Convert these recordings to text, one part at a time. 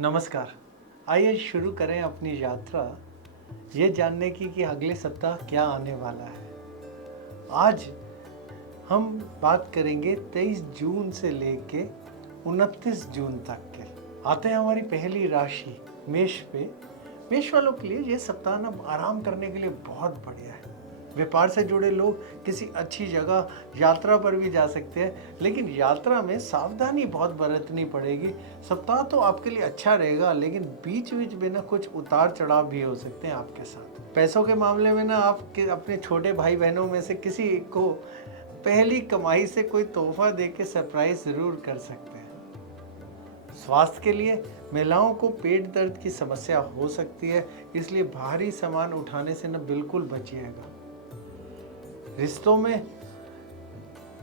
नमस्कार। आइए शुरू करें अपनी यात्रा ये जानने की कि अगले सप्ताह क्या आने वाला है। आज हम बात करेंगे 23 जून से लेके 29 जून तक के। आते हैं हमारी पहली राशि मेष पे। मेष वालों के लिए ये सप्ताह ना आराम करने के लिए बहुत बढ़िया है। व्यापार से जुड़े लोग किसी अच्छी जगह यात्रा पर भी जा सकते हैं, लेकिन यात्रा में सावधानी बहुत बरतनी पड़ेगी। सप्ताह तो आपके लिए अच्छा रहेगा, लेकिन बीच बीच में ना कुछ उतार चढ़ाव भी हो सकते हैं आपके साथ। पैसों के मामले में ना आप अपने छोटे भाई बहनों में से किसी को पहली कमाई से कोई तोहफा दे के सरप्राइज जरूर कर सकते हैं। स्वास्थ्य के लिए महिलाओं को पेट दर्द की समस्या हो सकती है, इसलिए भारी सामान उठाने से ना बिल्कुल बचिएगा। रिश्तों में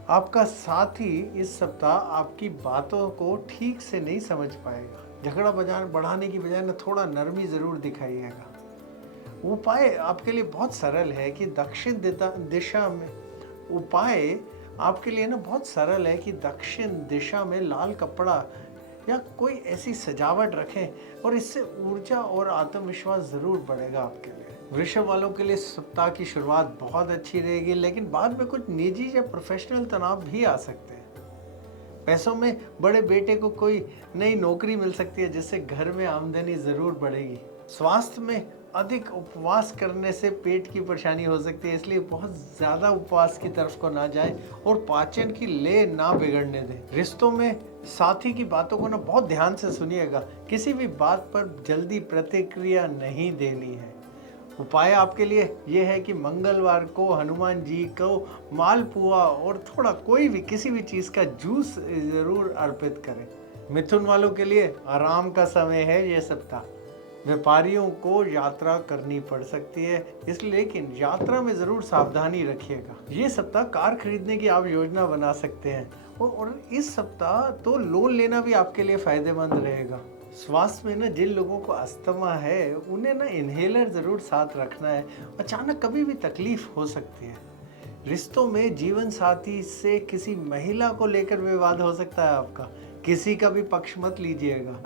आपका साथी इस सप्ताह आपकी बातों को ठीक से नहीं समझ पाएगा। झगड़ा बढ़ाने की बजाय ना थोड़ा नरमी जरूर दिखाइएगा। उपाय आपके लिए बहुत सरल है कि दक्षिण दिशा में लाल कपड़ा या कोई ऐसी सजावट रखें, और इससे ऊर्जा और आत्मविश्वास जरूर बढ़ेगा आपके लिए। वृषभ वालों के लिए सप्ताह की शुरुआत बहुत अच्छी रहेगी, लेकिन बाद में कुछ निजी या प्रोफेशनल तनाव भी आ सकते हैं। पैसों में बड़े बेटे को कोई नई नौकरी मिल सकती है, जिससे घर में आमदनी जरूर बढ़ेगी। स्वास्थ्य में अधिक उपवास करने से पेट की परेशानी हो सकती है, इसलिए बहुत ज्यादा उपवास की तरफ को ना जाएं और पाचन की ले ना बिगड़ने दें। रिश्तों में साथी की बातों को ना बहुत ध्यान से सुनिएगा। किसी भी बात पर जल्दी प्रतिक्रिया नहीं देनी है। उपाय आपके लिए यह है कि मंगलवार को हनुमान जी को मालपुआ और थोड़ा कोई भी किसी भी चीज़ का जूस ज़रूर अर्पित करें। मिथुन वालों के लिए आराम का समय है ये सप्ताह। व्यापारियों को यात्रा करनी पड़ सकती है, इसलिए लेकिन यात्रा में ज़रूर सावधानी रखिएगा। ये सप्ताह कार खरीदने की आप योजना बना सकते हैं, और इस सप्ताह तो लोन लेना भी आपके लिए फ़ायदेमंद रहेगा। स्वास्थ्य में ना जिन लोगों को अस्थमा है, उन्हें ना इन्हेलर ज़रूर साथ रखना है। अचानक कभी भी तकलीफ हो सकती है। रिश्तों में जीवन साथी से किसी महिला को लेकर विवाद हो सकता है आपका। किसी का भी पक्ष मत लीजिएगा।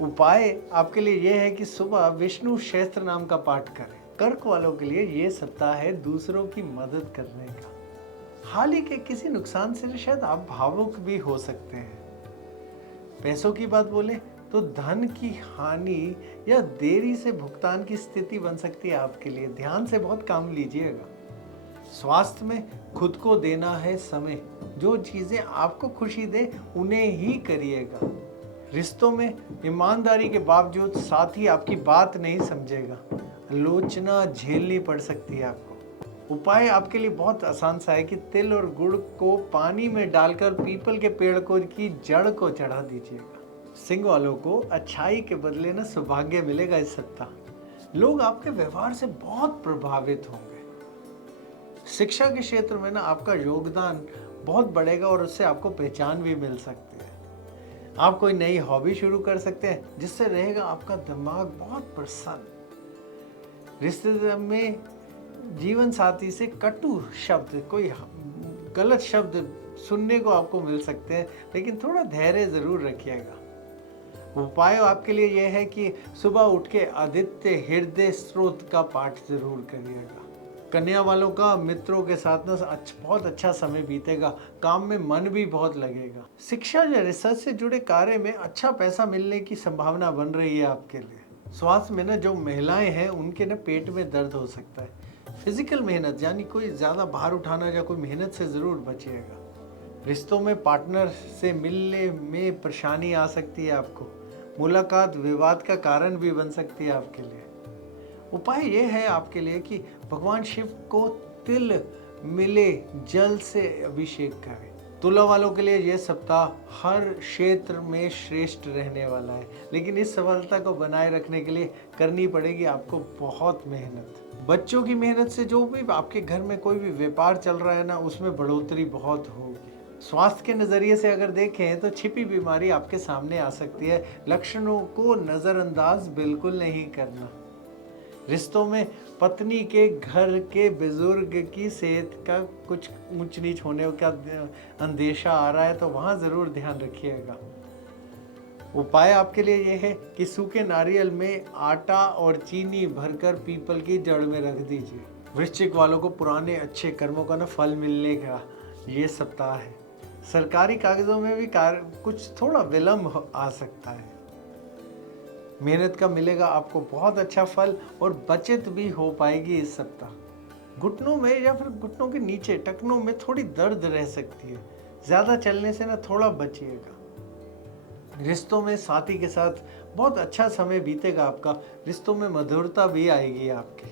उपाय आपके लिए यह है कि सुबह विष्णु सहस्त्र नाम का पाठ करें। कर्क वालों के लिए ये सप्ताह है दूसरों की मदद करने का। हाल ही के किसी नुकसान से शायद आप भावुक भी हो सकते हैं। पैसों की बात बोले तो धन की हानि या देरी से भुगतान की स्थिति बन सकती है आपके लिए। ध्यान से बहुत काम लीजिएगा। स्वास्थ्य में खुद को देना है समय। जो चीजें आपको खुशी दे उन्हें ही करिएगा। रिश्तों में ईमानदारी के बावजूद साथी आपकी बात नहीं समझेगा। आलोचना झेलनी पड़ सकती है आपको। उपाय आपके लिए बहुत आसान सा है कि तिल और गुड़ को पानी में डालकर पीपल के पेड़ को की जड़ को चढ़ा दीजिएगा। सिंह वालों को अच्छाई के बदले ना सौभाग्य मिलेगा इस सप्ताह। लोग आपके व्यवहार से बहुत प्रभावित होंगे। शिक्षा के क्षेत्र में ना आपका योगदान बहुत बढ़ेगा, और उससे आपको पहचान भी मिल सकती है। आप कोई नई हॉबी शुरू कर सकते हैं, जिससे रहेगा आपका दिमाग बहुत प्रसन्न। रिश्ते में जीवन साथी से कटु शब्द, कोई गलत शब्द सुनने को आपको मिल सकते हैं, लेकिन थोड़ा धैर्य जरूर रखिएगा। उपाय आपके लिए यह है कि सुबह उठ के आदित्य हृदय स्त्रोत का पाठ जरूर करिएगा। कन्या वालों का मित्रों के साथ ना बहुत अच्छा समय बीतेगा। काम में मन भी बहुत लगेगा। शिक्षा या रिसर्च से जुड़े कार्य में अच्छा पैसा मिलने की संभावना बन रही है आपके लिए। स्वास्थ्य में ना जो महिलाएं हैं, उनके ना पेट में दर्द हो सकता है। फिजिकल मेहनत यानी कोई ज़्यादा भार उठाना या कोई मेहनत से ज़रूर बचिएगा। रिश्तों में पार्टनर से मिलने में परेशानी आ सकती है आपको। मुलाकात विवाद का कारण भी बन सकती है आपके लिए। उपाय यह है आपके लिए कि भगवान शिव को तिल मिले जल से अभिषेक करें। तुला वालों के लिए यह सप्ताह हर क्षेत्र में श्रेष्ठ रहने वाला है, लेकिन इस सफलता को बनाए रखने के लिए करनी पड़ेगी आपको बहुत मेहनत। बच्चों की मेहनत से जो भी आपके घर में कोई भी व्यापार चल रहा है ना, उसमें बढ़ोतरी बहुत होगी। स्वास्थ्य के नज़रिए से अगर देखें तो छिपी बीमारी आपके सामने आ सकती है। लक्षणों को नज़रअंदाज बिल्कुल नहीं करना। रिश्तों में पत्नी के घर के बुजुर्ग की सेहत का कुछ ऊंच नीच होने का अंदेशा आ रहा है, तो वहाँ ज़रूर ध्यान रखिएगा। उपाय आपके लिए ये है कि सूखे नारियल में आटा और चीनी भरकर पीपल की जड़ में रख दीजिए। वृश्चिक वालों को पुराने अच्छे कर्मों का फल मिलने का ये सप्ताह है। सरकारी कागजों में भी कुछ थोड़ा विलंब आ सकता है। मेहनत का मिलेगा आपको बहुत अच्छा फल और बचत भी हो पाएगी इस सप्ताह। घुटनों में या फिर घुटनों के नीचे टखनों में थोड़ी दर्द रह सकती है। ज़्यादा चलने से थोड़ा बचिएगा। रिश्तों में साथी के साथ बहुत अच्छा समय बीतेगा आपका। रिश्तों में मधुरता भी आएगी आपकी।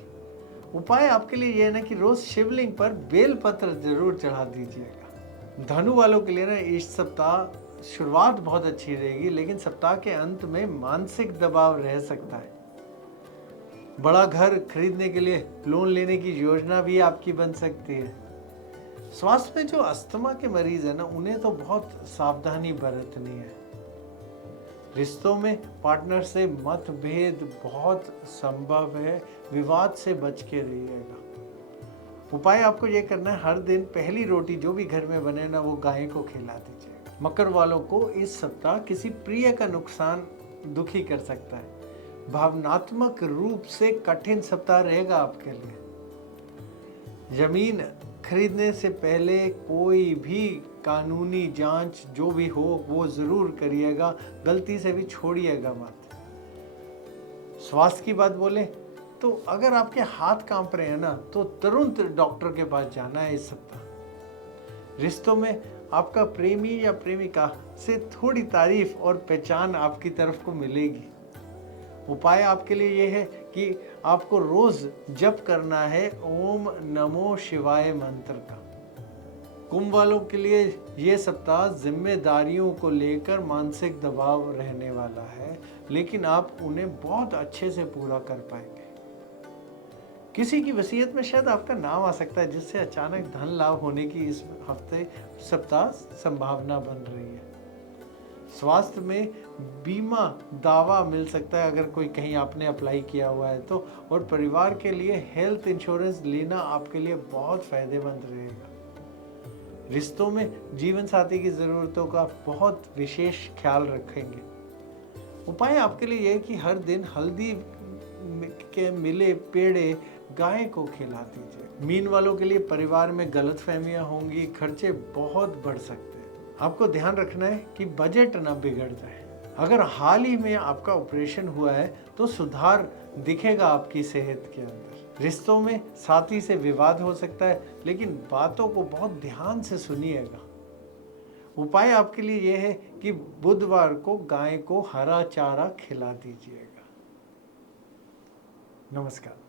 उपाय आपके लिए यह है कि रोज शिवलिंग पर बेल पत्र जरूर चढ़ा दीजिएगा। धनु वालों के लिए इस सप्ताह शुरुआत बहुत अच्छी रहेगी, लेकिन सप्ताह के अंत में मानसिक दबाव रह सकता है। बड़ा घर खरीदने के लिए लोन लेने की योजना भी आपकी बन सकती है। स्वास्थ्य में जो अस्थमा के मरीज है उन्हें तो बहुत सावधानी बरतनी है। रिश्तों में पार्टनर से मतभेद बहुत संभव है, विवाद से बच के रहिएगा। उपाय आपको ये करना है, हर दिन पहली रोटी जो भी घर में बने वो गाय को खिला दीजिए। मकर वालों को इस सप्ताह किसी प्रिय का नुकसान दुखी कर सकता है। भावनात्मक रूप से कठिन सप्ताह रहेगा आपके लिए। जमीन खरीदने से पहले कोई भी कानूनी जांच जो भी हो वो जरूर करिएगा, गलती से भी छोड़िएगा मत। स्वास्थ्य की बात बोले तो अगर आपके हाथ कांप रहे हैं तो तुरंत डॉक्टर के पास जाना है इस सप्ताह। रिश्तों में आपका प्रेमी या प्रेमिका से थोड़ी तारीफ और पहचान आपकी तरफ को मिलेगी। उपाय आपके लिए यह है कि आपको रोज जप करना है ओम नमो शिवाय मंत्र का। कुंभ वालों के लिए यह सप्ताह जिम्मेदारियों को लेकर मानसिक दबाव रहने वाला है, लेकिन आप उन्हें बहुत अच्छे से पूरा कर पाएंगे। किसी की वसीयत में शायद आपका नाम आ सकता है, जिससे अचानक धन लाभ होने की इस हफ्ते सप्ताह संभावना बन रही है। स्वास्थ्य में बीमा दावा मिल सकता है अगर कोई कहीं आपने अप्लाई किया हुआ है तो, और परिवार के लिए हेल्थ इंश्योरेंस लेना आपके लिए बहुत फायदेमंद रहेगा। रिश्तों में जीवन साथी की ज़रूरतों का बहुत विशेष ख्याल रखेंगे। उपाय आपके लिए यह है कि हर दिन हल्दी के मिले पेड़े गाय को खिला दीजिए। मीन वालों के लिए परिवार में गलतफहमियां होंगी, खर्चे बहुत बढ़ सकते हैं। आपको ध्यान रखना है कि बजट ना बिगड़ जाए। अगर हाल ही में आपका ऑपरेशन हुआ है तो सुधार दिखेगा आपकी सेहत के अंदर। रिश्तों में साथी से विवाद हो सकता है, लेकिन बातों को बहुत ध्यान से सुनिएगा। उपाय आपके लिए यह है कि बुधवार को गाय को हरा चारा खिला दीजिएगा। नमस्कार।